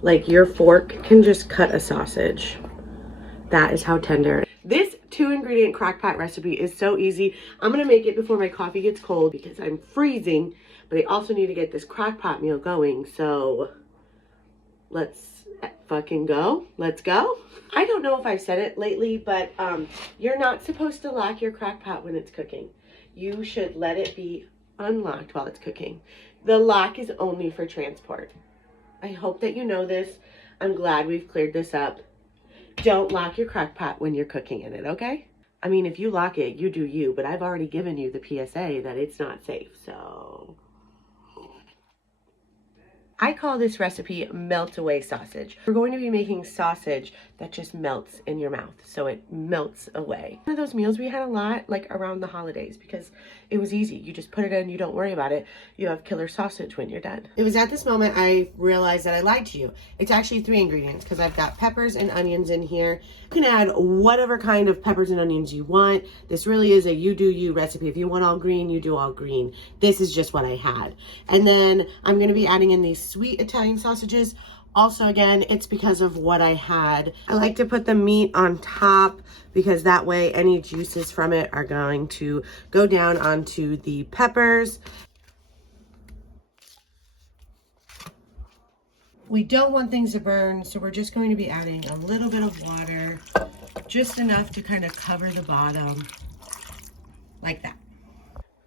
Like your fork can just cut a sausage. That is how tender. This 2-ingredient crock-pot recipe is so easy. I'm gonna make it before my coffee gets cold because I'm freezing, but I also need to get this crock-pot meal going. So let's fucking go. Let's go. I don't know if I've said it lately, but you're not supposed to lock your crock-pot when it's cooking. You should let it be unlocked while it's cooking. The lock is only for transport. I hope that you know this. I'm glad we've cleared this up. Don't lock your crock pot when you're cooking in it, okay? I mean, if you lock it, you do you, but I've already given you the PSA that it's not safe, so. I call this recipe melt away sausage. We're going to be making sausage that just melts in your mouth, so it melts away. One of those meals we had a lot, like around the holidays, because it was easy. You just put it in, you don't worry about it. You have killer sausage when you're done. It was at this moment I realized that I lied to you. It's actually 3 ingredients because I've got peppers and onions in here. You can add whatever kind of peppers and onions you want. This really is a you do you recipe. If you want all green, you do all green. This is just what I had. And then I'm going to be adding in these sweet Italian sausages. Also, again, it's because of what I had. I like to put the meat on top because that way any juices from it are going to go down onto the peppers. We don't want things to burn, so we're just going to be adding a little bit of water, just enough to kind of cover the bottom, like that.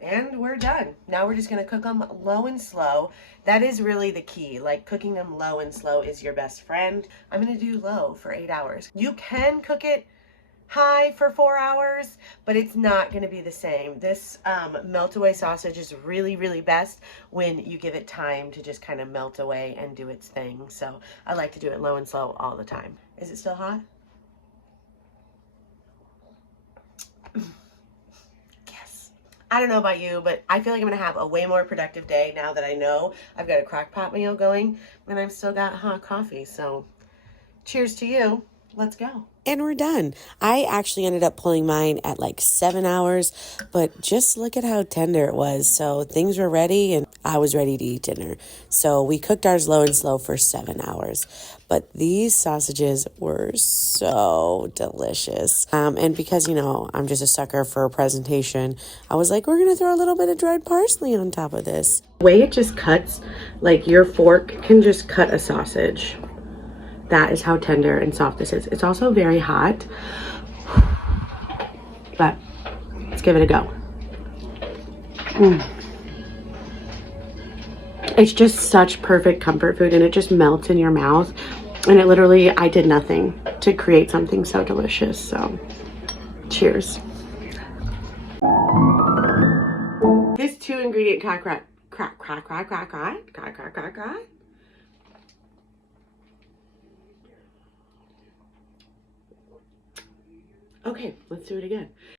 And we're done. Now we're just gonna cook them low and slow. That is really the key. Like, cooking them low and slow is your best friend. I'm gonna do low for 8 hours. You can cook it high for 4 hours, but it's not gonna be the same. This melt away sausage is really, really best when you give it time to just kind of melt away and do its thing. So I like to do it low and slow all the time. Is it still hot? I don't know about you, but I feel like I'm going to have a way more productive day now that I know I've got a crock pot meal going and I've still got hot coffee. So cheers to you. Let's go. And we're done. I actually ended up pulling mine at like 7 hours, but just look at how tender it was. So things were ready and I was ready to eat dinner. So we cooked ours low and slow for 7 hours. But these sausages were so delicious. And because, you know, I'm just a sucker for a presentation, I was like, we're going to throw a little bit of dried parsley on top of this. The way it just cuts, like your fork can just cut a sausage. That is how tender and soft this is. It's also very hot, but let's give it a go. It's just such perfect comfort food, and it just melts in your mouth. And it literally, I did nothing to create something so delicious. So cheers. This 2-ingredient crock. Okay, let's do it again.